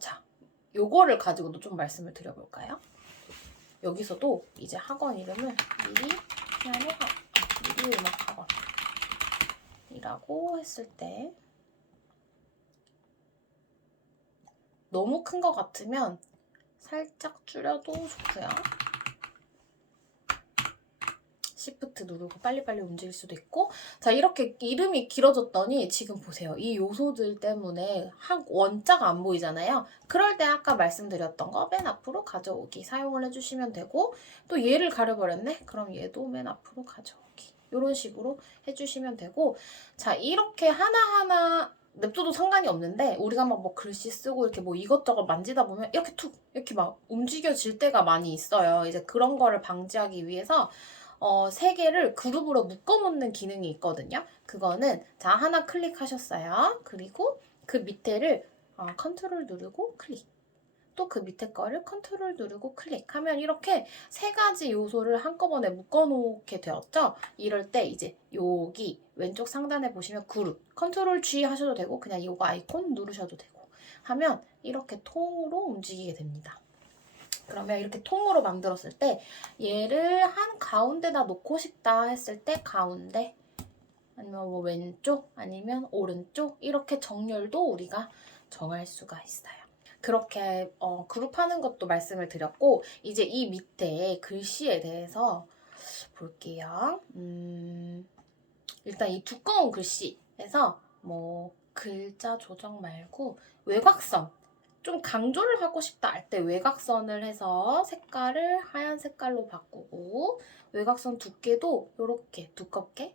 자, 요거를 가지고도 좀 말씀을 드려볼까요? 여기서도 이제 학원 이름을 미리 음악 학원이라고 했을 때 너무 큰 것 같으면 살짝 줄여도 좋고요. 시프트 누르고 빨리빨리 움직일 수도 있고. 자, 이렇게 이름이 길어졌더니 지금 보세요. 이 요소들 때문에 원자가 안 보이잖아요. 그럴 때 아까 말씀드렸던 거 맨 앞으로 가져오기 사용을 해주시면 되고, 또 얘를 가려버렸네? 그럼 얘도 맨 앞으로 가져오기. 이런 식으로 해주시면 되고, 자, 이렇게 하나하나 냅둬도 상관이 없는데, 우리가 막 뭐 글씨 쓰고 이렇게 뭐 이것저것 만지다 보면 이렇게 이렇게 막 움직여질 때가 많이 있어요. 이제 그런 거를 방지하기 위해서 3개를 그룹으로 묶어놓는 기능이 있거든요. 그거는 자, 하나 클릭하셨어요. 그리고 그 밑에를 컨트롤 누르고 클릭. 또 그 밑에 거를 컨트롤 누르고 클릭하면 이렇게 3가지 요소를 한꺼번에 묶어놓게 되었죠. 이럴 때 이제 여기 왼쪽 상단에 보시면 그룹 컨트롤 G 하셔도 되고 그냥 이거 아이콘 누르셔도 되고 하면 이렇게 통으로 움직이게 됩니다. 그러면 이렇게 통으로 만들었을 때 얘를 한 가운데다 놓고 싶다 했을 때 가운데, 아니면 뭐 왼쪽 아니면 오른쪽 이렇게 정렬도 우리가 정할 수가 있어요. 그렇게 그룹하는 것도 말씀을 드렸고, 이제 이 밑에 글씨에 대해서 볼게요. 일단 이 두꺼운 글씨에서 뭐 글자 조정 말고 외곽선 좀 강조를 하고 싶다 할 때 외곽선을 해서 색깔을 하얀 색깔로 바꾸고, 외곽선 두께도 이렇게 두껍게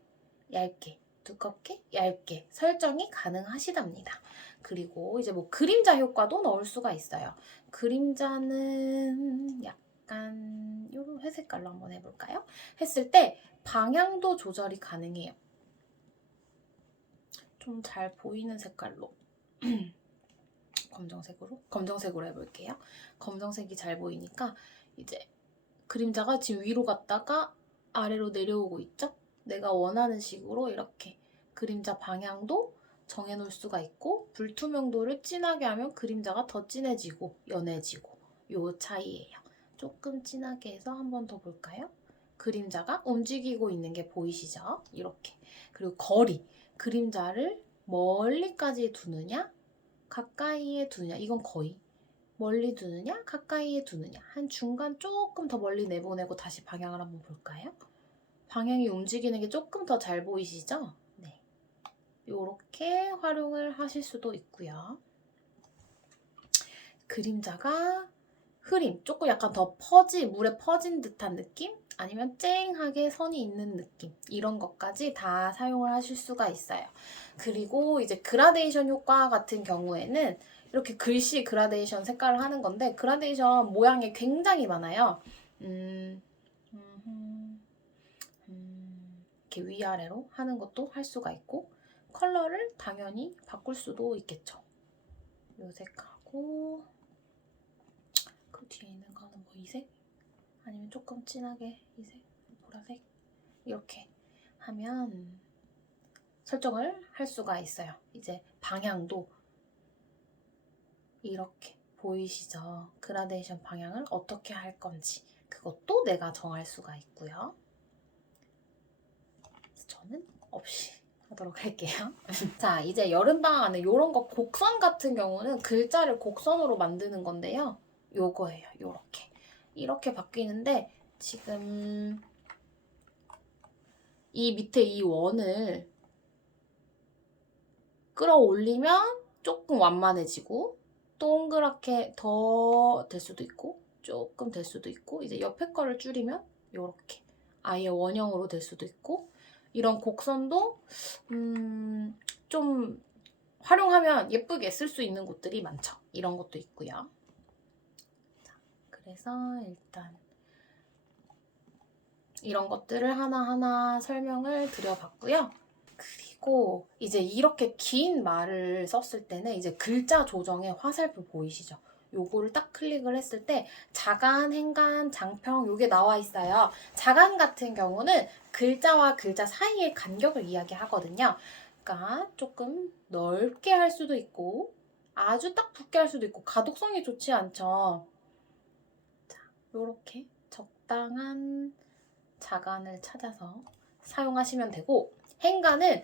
얇게 두껍게 얇게 설정이 가능하시답니다. 그리고 이제 뭐 그림자 효과도 넣을 수가 있어요. 그림자는 약간 이런 회색깔로 한번 해볼까요? 했을 때 방향도 조절이 가능해요. 좀 잘 보이는 색깔로 검정색으로 해볼게요. 검정색이 잘 보이니까 이제 그림자가 지금 위로 갔다가 아래로 내려오고 있죠? 내가 원하는 식으로 이렇게 그림자 방향도 정해놓을 수가 있고, 불투명도를 진하게 하면 그림자가 더 진해지고 연해지고 요 차이예요. 조금 진하게 해서 한 번 더 볼까요? 그림자가 움직이고 있는 게 보이시죠? 이렇게. 그리고 거리, 그림자를 멀리까지 두느냐 가까이에 두느냐, 이건 거의 멀리 두느냐 가까이에 두느냐, 한 중간 조금 더 멀리 내보내고 다시 방향을 한번 볼까요? 방향이 움직이는 게 조금 더 잘 보이시죠? 네, 요렇게 활용을 하실 수도 있고요. 그림자가 흐림, 조금 약간 더 물에 퍼진 듯한 느낌? 아니면 쨍하게 선이 있는 느낌, 이런 것까지 다 사용을 하실 수가 있어요. 그리고 이제 그라데이션 효과 같은 경우에는 이렇게 글씨 그라데이션 색깔을 하는 건데, 그라데이션 모양이 굉장히 많아요. 이렇게 위아래로 하는 것도 할 수가 있고, 컬러를 당연히 바꿀 수도 있겠죠. 요 색하고 그 뒤에 있는 거는 뭐 이 색? 아니면 조금 진하게 이 색, 보라색 이렇게 하면 설정을 할 수가 있어요. 이제 방향도 이렇게 보이시죠? 그라데이션 방향을 어떻게 할 건지 그것도 내가 정할 수가 있고요. 저는 없이 하도록 할게요. 자, 이제 여름방학 안에 이런 거 곡선 같은 경우는 글자를 곡선으로 만드는 건데요. 요거예요. 요렇게. 이렇게 바뀌는데 지금 이 밑에 이 원을 끌어올리면 조금 완만해지고, 동그랗게 더 될 수도 있고 조금 될 수도 있고, 이제 옆에 거를 줄이면 이렇게 아예 원형으로 될 수도 있고, 이런 곡선도 좀 활용하면 예쁘게 쓸 수 있는 곳들이 많죠. 이런 것도 있고요. 자, 그래서 일단 이런 것들을 하나하나 설명을 드려봤고요. 그리고 이제 이렇게 긴 말을 썼을 때는 이제 글자 조정의 화살표 보이시죠? 요거를 딱 클릭을 했을 때 자간, 행간, 장평 요게 나와 있어요. 자간 같은 경우는 글자와 글자 사이의 간격을 이야기하거든요. 그러니까 조금 넓게 할 수도 있고 아주 딱 붓게 할 수도 있고 가독성이 좋지 않죠. 자, 요렇게 적당한 자간을 찾아서 사용하시면 되고, 행간은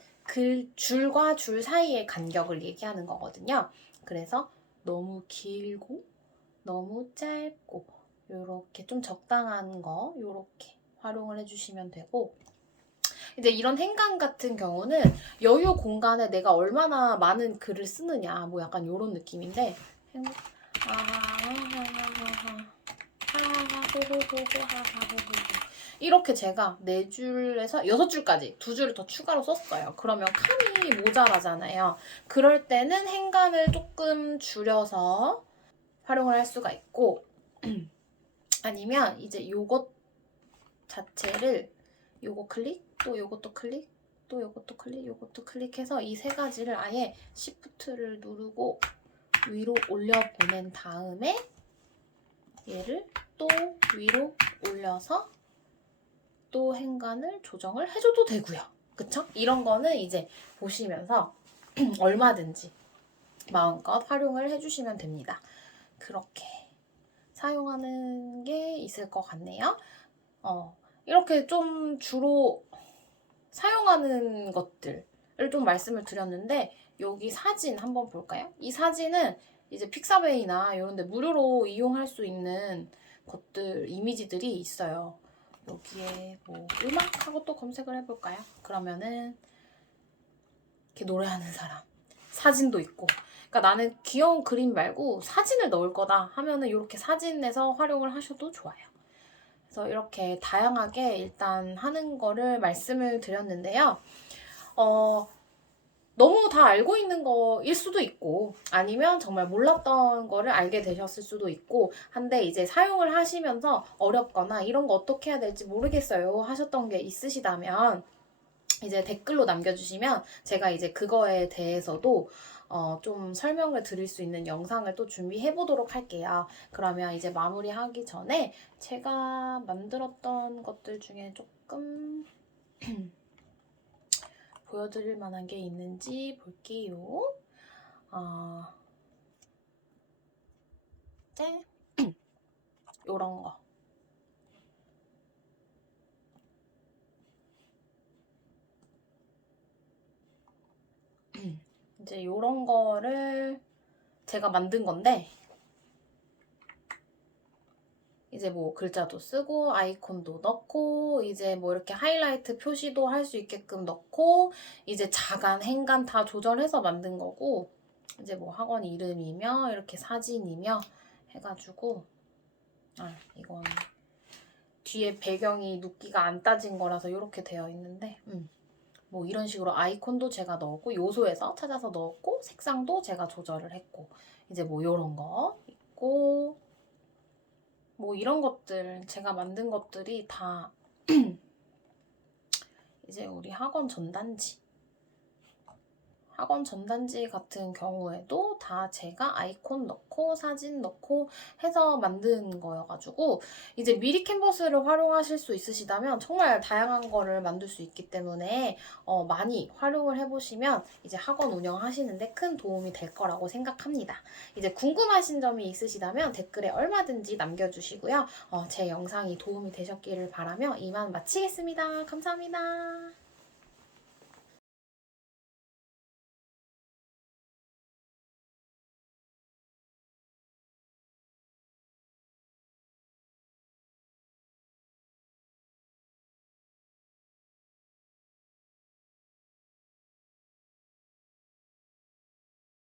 줄과 줄 사이의 간격을 얘기하는 거거든요. 그래서 너무 길고 너무 짧고 요렇게 좀 적당한 거 요렇게 활용을 해주시면 되고, 이제 이런 행간 같은 경우는 여유 공간에 내가 얼마나 많은 글을 쓰느냐 뭐 약간 요런 느낌인데, 이렇게 제가 4줄에서 6줄까지 2줄을 더 추가로 썼어요. 그러면 칸이 모자라잖아요. 그럴 때는 행간을 조금 줄여서 활용을 할 수가 있고, 아니면 이제 요것 자체를 요거 클릭, 또 요것도 클릭, 또 요것도 클릭, 요것도 클릭해서 이 3가지를 아예 Shift를 누르고 위로 올려보낸 다음에 얘를 또 위로 올려서 또 행간을 조정을 해줘도 되고요. 그쵸? 이런 거는 이제 보시면서 얼마든지 마음껏 활용을 해주시면 됩니다. 그렇게 사용하는 게 있을 것 같네요. 이렇게 좀 주로 사용하는 것들을 좀 말씀을 드렸는데, 여기 사진 한번 볼까요? 이 사진은 이제 픽사베이나 이런 데 무료로 이용할 수 있는 것들, 이미지들이 있어요. 여기에 뭐 음악하고 또 검색을 해볼까요? 그러면은 이렇게 노래하는 사람 사진도 있고, 그러니까 나는 귀여운 그림 말고 사진을 넣을 거다 하면은 이렇게 사진에서 활용을 하셔도 좋아요. 그래서 이렇게 다양하게 일단 하는 거를 말씀을 드렸는데요. 너무 다 알고 있는 거일 수도 있고, 아니면 정말 몰랐던 거를 알게 되셨을 수도 있고 한데, 이제 사용을 하시면서 어렵거나 이런 거 어떻게 해야 될지 모르겠어요 하셨던 게 있으시다면 이제 댓글로 남겨주시면 제가 이제 그거에 대해서도 좀 설명을 드릴 수 있는 영상을 또 준비해 보도록 할게요. 그러면 이제 마무리하기 전에 제가 만들었던 것들 중에 조금 보여드릴 만한 게 있는지 볼게요. 이제 요런 거. 이제 요런 거를 제가 만든 건데, 이제 뭐 글자도 쓰고 아이콘도 넣고 이제 뭐 이렇게 하이라이트 표시도 할 수 있게끔 넣고, 이제 자간, 행간 다 조절해서 만든 거고, 이제 뭐 학원 이름이며 이렇게 사진이며 해가지고, 이건 뒤에 배경이 눕기가 안 따진 거라서 이렇게 되어 있는데, 뭐 이런 식으로 아이콘도 제가 넣었고, 요소에서 찾아서 넣었고, 색상도 제가 조절을 했고, 이제 뭐 이런 거 있고, 뭐 이런 것들 제가 만든 것들이 다 이제 우리 학원 전단지 같은 경우에도 다 제가 아이콘 넣고 사진 넣고 해서 만든 거여가지고, 이제 미리 캔버스를 활용하실 수 있으시다면 정말 다양한 거를 만들 수 있기 때문에 많이 활용을 해보시면 이제 학원 운영하시는데 큰 도움이 될 거라고 생각합니다. 이제 궁금하신 점이 있으시다면 댓글에 얼마든지 남겨주시고요. 제 영상이 도움이 되셨기를 바라며 이만 마치겠습니다. 감사합니다.